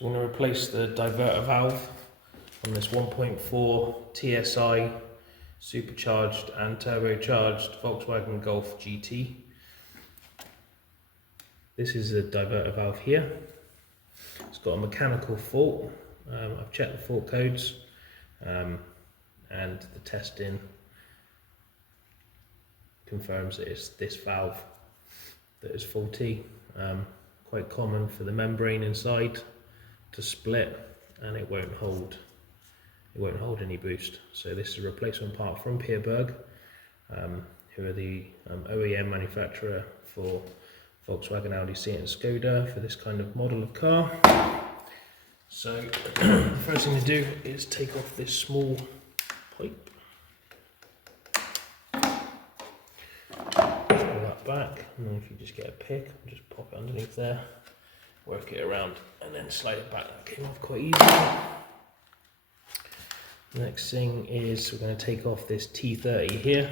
So we're going to replace the divertor valve on this 1.4 TSI supercharged and turbocharged Volkswagen Golf GT. This is a divertor valve here. It's got a mechanical fault. I've checked the fault codes and the testing confirms that it's this valve that is faulty. Quite common for the membrane inside to split, and it won't hold any boost. So this is a replacement part from Pierburg, who are the OEM manufacturer for Volkswagen, Audi, Seat and Skoda for this kind of model of car. So the first thing to do is take off this small pipe. Pull that back, and then if you just get a pick, just pop it underneath there, work it around, and then slide it back. That came off quite easily. The next thing is we're going to take off this T30 here.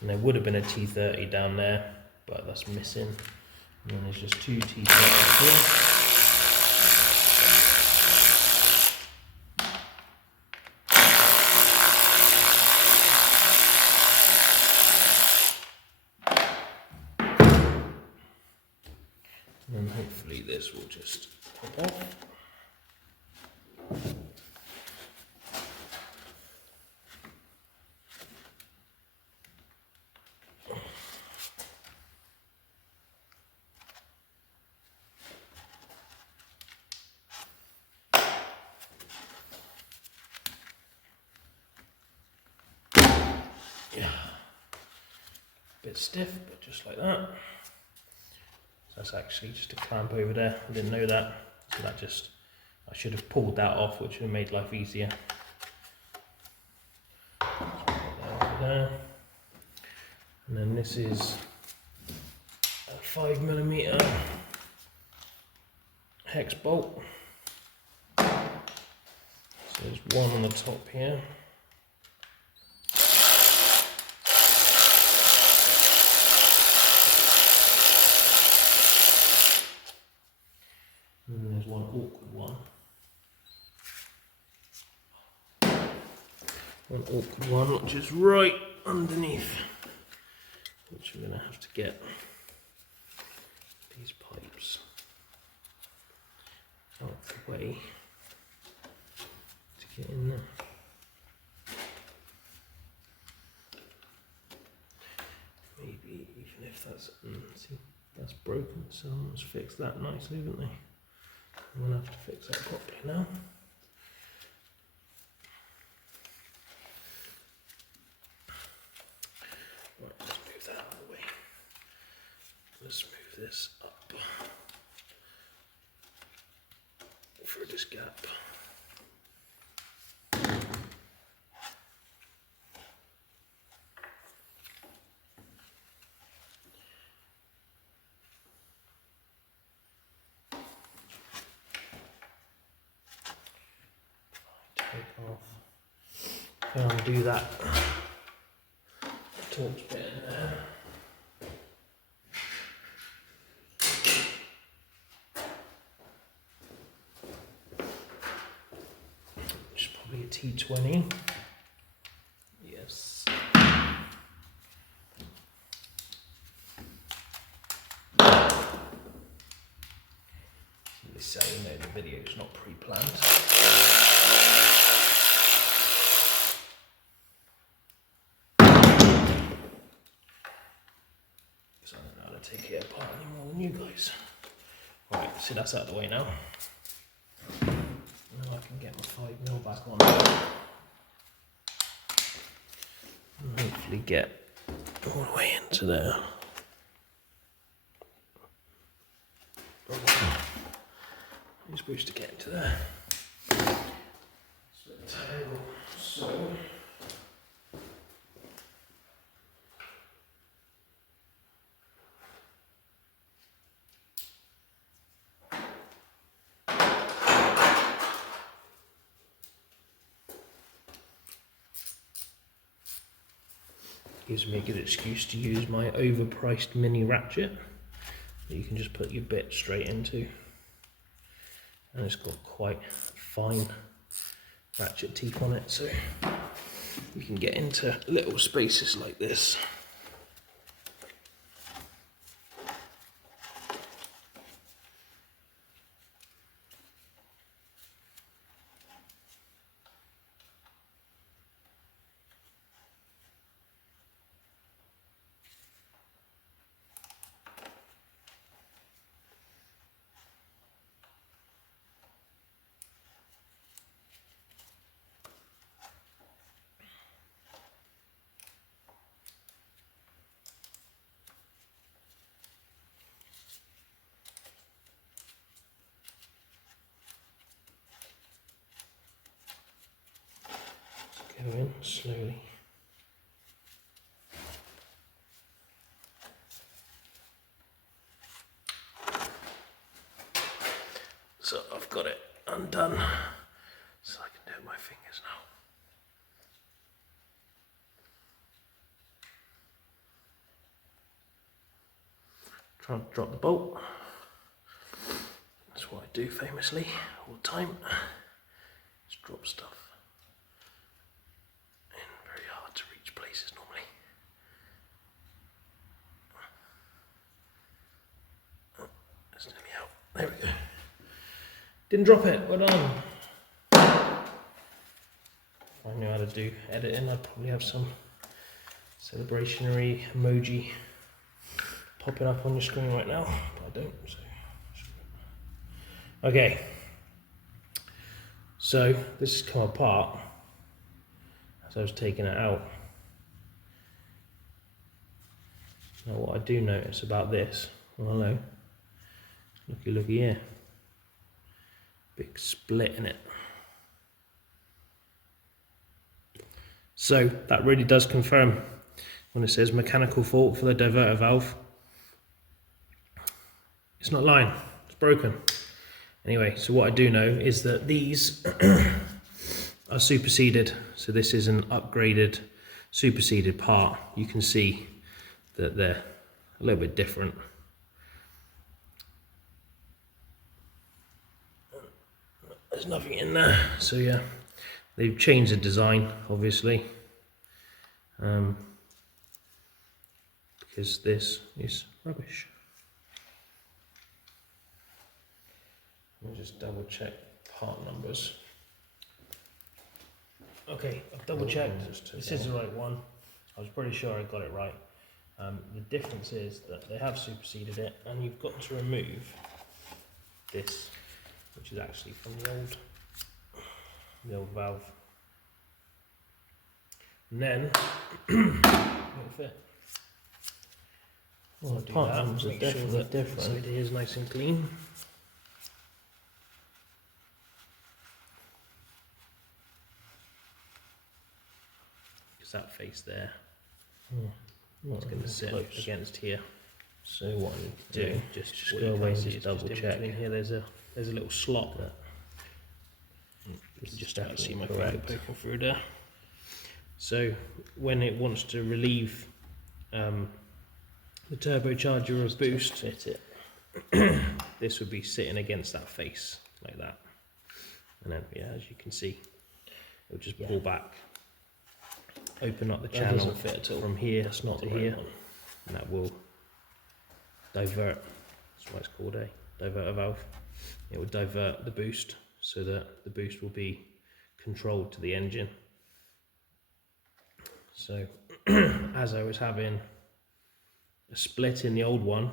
And there would have been a T30 down there, but that's missing. And then there's just two T30s here. And then hopefully this will just pop off. Yeah, bit stiff, but just like that. That's actually just a clamp over there. I didn't know that, so I should have pulled that off, which would have made life easier. Put that over there. And then this is a 5mm hex bolt. So there's one on the top here. And then there's one awkward one. One awkward one which is right underneath, which we're going to have to get these pipes out the way to get in there. Maybe even if that's, see, that's broken, someone's fixed that nicely, haven't they? I'm going to have to fix that properly now. Right, let's move that out of the way. Let's move this up for this gap. Do that torch bit in there. Which is probably a T20. Yes. This is how you know the video is not pre-planned. I don't know how to take it apart any more than you guys. Right, so that's out of the way now. Now I can get my 5mm back on. And hopefully get all the way into there. You're supposed to get into there. So gives me a good excuse to use my overpriced mini ratchet that you can just put your bit straight into, and it's got quite fine ratchet teeth on it, so you can get into little spaces like this. Go in slowly. So I've got it undone, so I can do it with my fingers now. Try not to drop the bolt. That's what I do famously all the time. Just drop stuff in very hard to reach places normally. That's nearly out. There we go. Didn't drop it. Well done. If I knew how to do editing, I'd probably have some celebrationary emoji popping up on your screen right now, but I don't. So. Okay. So this has come apart as I was taking it out. Now what I do notice about this, well, hello, looky here, big split in it. So that really does confirm when it says mechanical fault for the diverter valve. It's not lying, it's broken. Anyway, so what I do know is that these are superseded. So this is an upgraded, superseded part. You can see that they're a little bit different. There's nothing in there. So yeah, they've changed the design, obviously. Because this is rubbish. Let me just double check part numbers. Okay, I've double checked. This is the right one. I was pretty sure I got it right. The difference is that they have superseded it, and you've got to remove this, which is actually from the old valve. And then it'll fit. Well, the part numbers are definitely different. So it is nice and clean. Because that face there, it's going to sit against here. So what I need to do, just go away and just double check. In here, there's a little slot that you can just about see my finger poking through there. So when it wants to relieve the turbocharger of boost, this would be sitting against that face like that, and then yeah, as you can see, it'll just pull back, open up the channel from here to here, and that will divert. That's why it's called a diverter valve. It will divert the boost so that the boost will be controlled to the engine. So as I was having a split in the old one,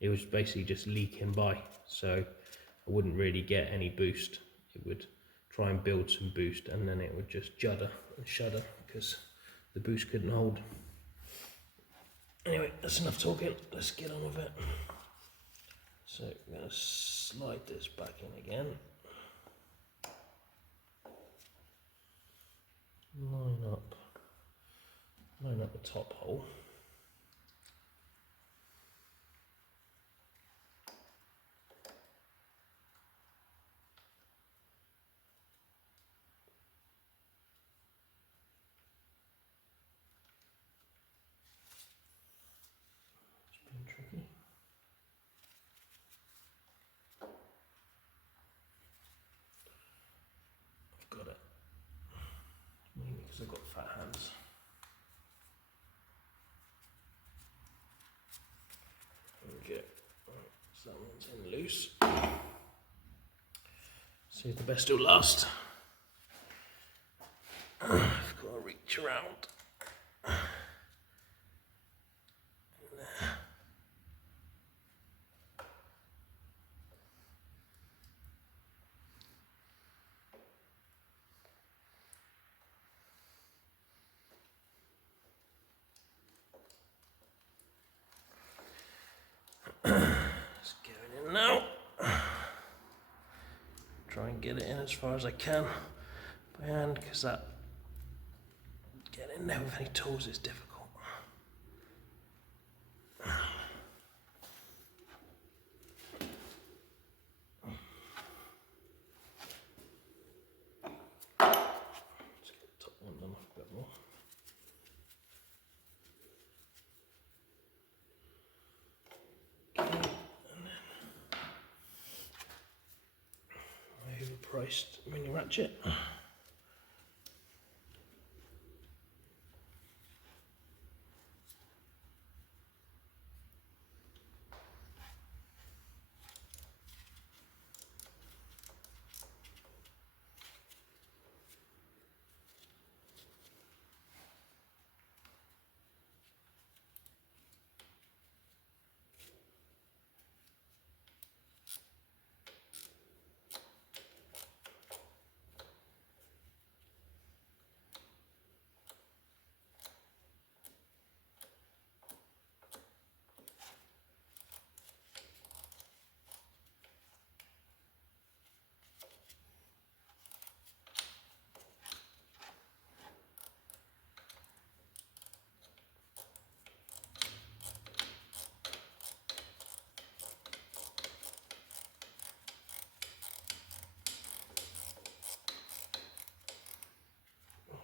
it was basically just leaking by, so I wouldn't really get any boost. It would try and build some boost, and then it would just judder and shudder because the boost couldn't hold. Anyway, that's enough talking, let's get on with it. So I'm going to slide this back in again. Line up the top hole. screws. Save the best till last. I've got to reach around. Just going in now. Try and get it in as far as I can by hand, because that getting in there with any tools is difficult. Let's get the top one done off a bit more. Okay, and then my overpriced mini ratchet.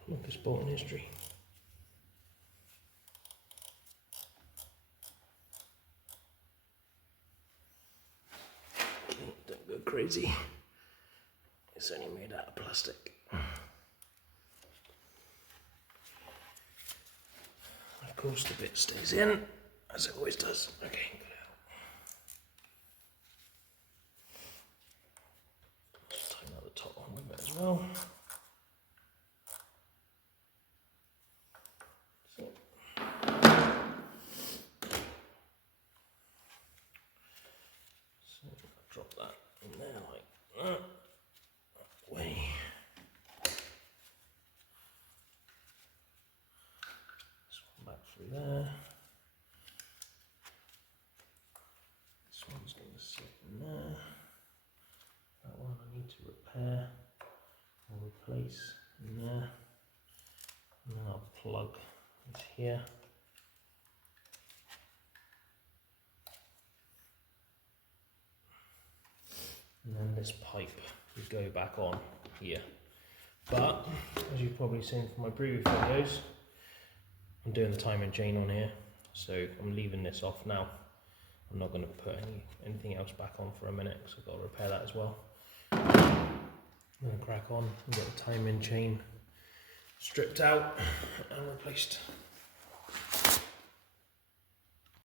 Longest bolt in history. Don't go crazy. It's only made out of plastic. Of course the bit stays in, as it always does. Okay, got it out. Just tighten out the top one with it as well. Drop that in there like that, that way. This one back through there. This one's going to sit in there. That one I need to repair or replace in there. And then I'll plug this here. And then this pipe would go back on here. But, as you've probably seen from my previous videos, I'm doing the timing chain on here. So I'm leaving this off now. I'm not going to put anything else back on for a minute, because I've got to repair that as well. I'm going to crack on and get the timing chain stripped out and replaced.